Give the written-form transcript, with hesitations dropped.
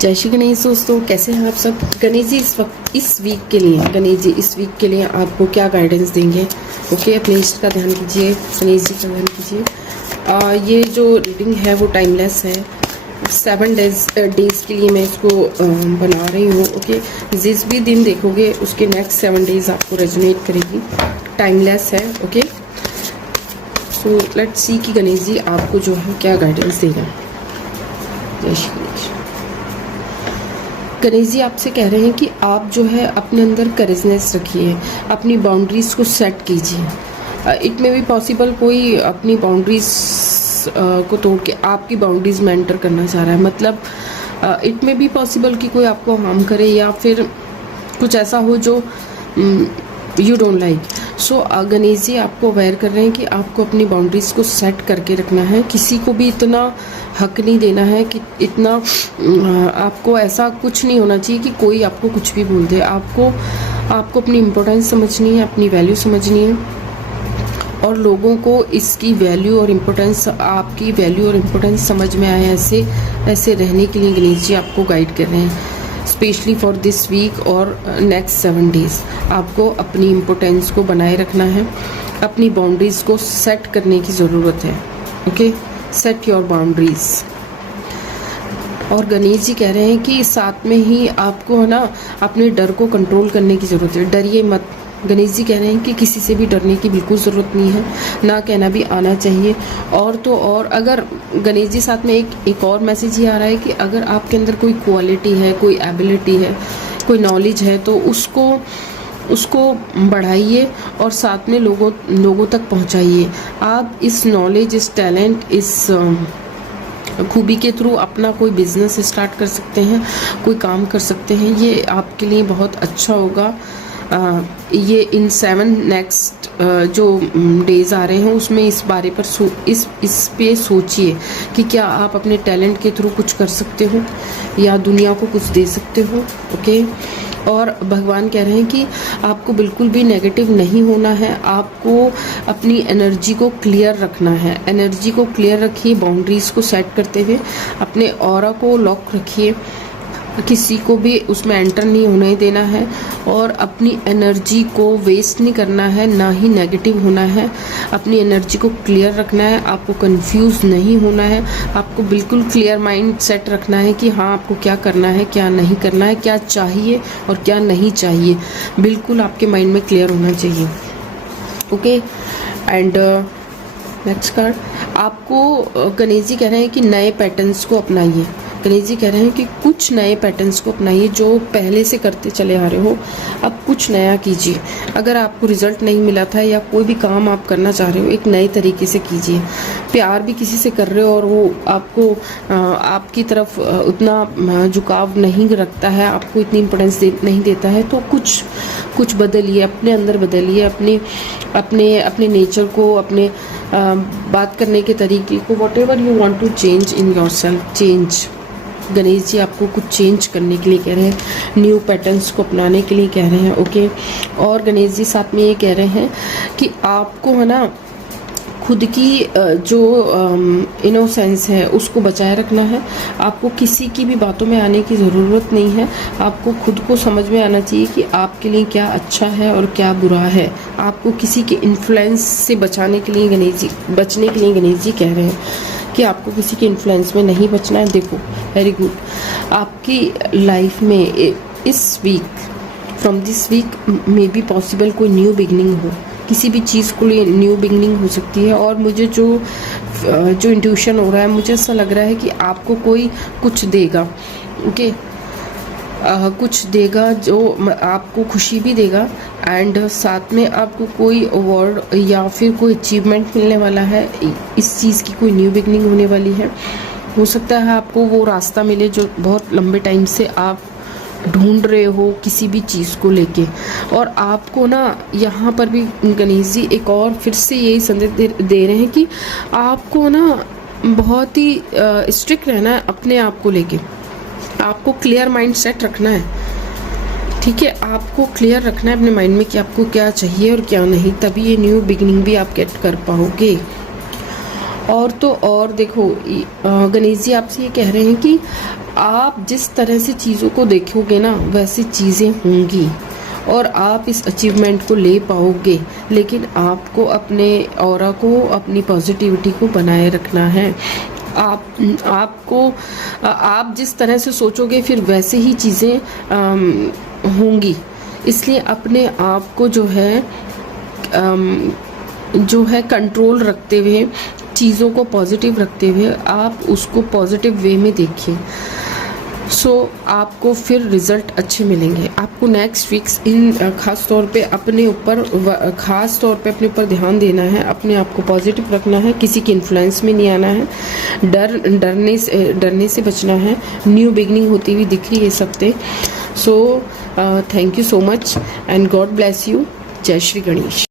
जय श्री गणेश दोस्तों, कैसे हैं आप सब। गणेश जी इस वीक के लिए आपको क्या गाइडेंस देंगे। ओके, अपने इष्ट का ध्यान कीजिए, गणेश जी का ध्यान कीजिए। ये जो रीडिंग है वो टाइमलेस है। 7 डेज के लिए मैं इसको बना रही हूँ। ओके, जिस भी दिन देखोगे उसके नेक्स्ट 7 डेज आपको रेजोनेट करेगी। टाइमलेस है। ओके, सो लेट्स सी कि गणेश जी आपको जो है क्या गाइडेंस देगा। जय श्री गणेश। गणेश जी आपसे कह रहे हैं कि आप जो है अपने अंदर करेजनेस रखिए, अपनी बाउंड्रीज को सेट कीजिए। इट में भी पॉसिबल कोई अपनी बाउंड्रीज को तोड़ के आपकी बाउंड्रीज में एंटर करना चाह रहा है। मतलब इट में भी पॉसिबल कि कोई आपको हार्म करे या फिर कुछ ऐसा हो जो यू डोंट लाइक। सो गणेश जी आपको अवेयर कर रहे हैं कि आपको अपनी बाउंड्रीज को सेट करके रखना है। किसी को भी इतना हक नहीं देना है कि इतना आपको ऐसा कुछ नहीं होना चाहिए कि कोई आपको कुछ भी बोल दे। आपको अपनी इम्पोर्टेंस समझनी है, अपनी वैल्यू समझनी है और लोगों को इसकी वैल्यू और इम्पोर्टेंस, आपकी वैल्यू और इम्पोर्टेंस समझ में आए ऐसे रहने के लिए गणेश जी आपको गाइड कर रहे हैं। स्पेशली फॉर दिस वीक और नेक्स्ट 7 डेज आपको अपनी इम्पोर्टेंस को बनाए रखना है, अपनी बाउंड्रीज को सेट करने की ज़रूरत है। Okay, set your boundaries. और गणेश जी कह रहे हैं कि साथ में ही आपको है ना अपने डर को कंट्रोल करने की ज़रूरत है। डरिए मत। गणेश जी कह रहे हैं कि किसी से भी डरने की बिल्कुल ज़रूरत नहीं है, ना कहना भी आना चाहिए। और तो और अगर गणेश जी साथ में एक और मैसेज ये आ रहा है कि अगर आपके अंदर कोई क्वालिटी है, कोई एबिलिटी है, कोई नॉलेज है तो उसको बढ़ाइए और साथ में लोगों तक पहुंचाइए। आप इस नॉलेज, इस टैलेंट, इस खूबी के थ्रू अपना कोई बिजनेस स्टार्ट कर सकते हैं, कोई काम कर सकते हैं। ये आपके लिए बहुत अच्छा होगा। ये इन 7 नेक्स्ट जो डेज आ रहे हैं उसमें इस बारे पर इस पे सोचिए कि क्या आप अपने टैलेंट के थ्रू कुछ कर सकते हो या दुनिया को कुछ दे सकते हो। ओके, और भगवान कह रहे हैं कि आपको बिल्कुल भी नेगेटिव नहीं होना है। आपको अपनी एनर्जी को क्लियर रखना है। एनर्जी को क्लियर रखिए, बाउंड्रीज को सेट करते हुए अपने ऑरा को लॉक रखिए, किसी को भी उसमें एंटर नहीं होने देना है और अपनी एनर्जी को वेस्ट नहीं करना है, ना ही नेगेटिव होना है। अपनी एनर्जी को क्लियर रखना है, आपको कंफ्यूज नहीं होना है, आपको बिल्कुल क्लियर माइंड सेट रखना है कि हाँ आपको क्या करना है, क्या नहीं करना है, क्या चाहिए और क्या नहीं चाहिए। बिल्कुल आपके माइंड में क्लियर होना चाहिए। ओके, एंड नेक्स्ट कार्ड आपको गणेश जी कह रहे हैं कि नए पैटर्न्स को अपनाइए। गणेश जी कह रहे हैं कि कुछ नए पैटर्न्स को अपनाइए जो पहले से करते चले आ रहे हो, अब कुछ नया कीजिए। अगर आपको रिजल्ट नहीं मिला था या कोई भी काम आप करना चाह रहे हो, एक नए तरीके से कीजिए। प्यार भी किसी से कर रहे हो और वो आपको आपकी तरफ उतना झुकाव नहीं रखता है, आपको इतनी इम्पोर्टेंस नहीं देता है, तो कुछ बदलिए, अपने अंदर बदलिए, अपने नेचर को, अपने बात करने के तरीके को, whatever you want to change in yourself, change. Ganesh ji आपको कुछ चेंज करने के लिए कह रहे हैं, न्यू पैटर्न्स को अपनाने के लिए कह रहे हैं। ओके, और गणेश जी साथ में ये कह रहे हैं कि आपको है ना खुद की जो इनोसेंस है उसको बचाए रखना है। आपको किसी की भी बातों में आने की ज़रूरत नहीं है। आपको खुद को समझ में आना चाहिए कि आपके लिए क्या अच्छा है और क्या बुरा है। आपको किसी के इन्फ्लुएंस से बचने के लिए गणेश जी कह रहे हैं कि आपको किसी के इन्फ्लुएंस में नहीं बचना है। देखो, वेरी गुड, आपकी लाइफ में इस week, from this week may be possible कोई न्यू बिगनिंग हो, किसी भी चीज़ को लिए न्यू बिगनिंग हो सकती है। और मुझे जो इंट्यूशन हो रहा है, मुझे ऐसा लग रहा है कि आपको कोई कुछ देगा। ओके, कुछ देगा जो आपको खुशी भी देगा एंड साथ में आपको कोई अवार्ड या फिर कोई अचीवमेंट मिलने वाला है। इस चीज़ की कोई न्यू बिगनिंग होने वाली है। हो सकता है आपको वो रास्ता मिले जो बहुत लंबे टाइम से आप ढूंढ रहे हो किसी भी चीज़ को लेके। और आपको ना यहाँ पर भी गणेश जी एक और फिर से यही संदेश दे रहे हैं कि आपको ना बहुत ही स्ट्रिक्ट रहना है अपने आप को लेके। आपको क्लियर माइंड सेट रखना है, ठीक है। आपको क्लियर रखना है अपने माइंड में कि आपको क्या चाहिए और क्या नहीं, तभी ये न्यू बिगिनिंग भी आप गेट कर पाओगे। और तो और देखो, गणेश जी आपसे ये कह रहे हैं कि आप जिस तरह से चीज़ों को देखोगे ना, वैसी चीज़ें होंगी और आप इस अचीवमेंट को ले पाओगे। लेकिन आपको अपने ऑरा को, अपनी पॉजिटिविटी को बनाए रखना है। आप जिस तरह से सोचोगे फिर वैसे ही चीज़ें होंगी। इसलिए अपने आप को जो है कंट्रोल रखते हुए, चीज़ों को पॉजिटिव रखते हुए आप उसको पॉजिटिव वे में देखिए। आपको फिर रिज़ल्ट अच्छे मिलेंगे। आपको नेक्स्ट वीक्स ख़ास तौर पे अपने ऊपर ध्यान देना है, अपने आप को पॉजिटिव रखना है, किसी की इन्फ्लुएंस में नहीं आना है, डरने से बचना है। न्यू बिगनिंग होती हुई दिख रही है सब पे। Thank you so much and God bless you. जय श्री गणेश।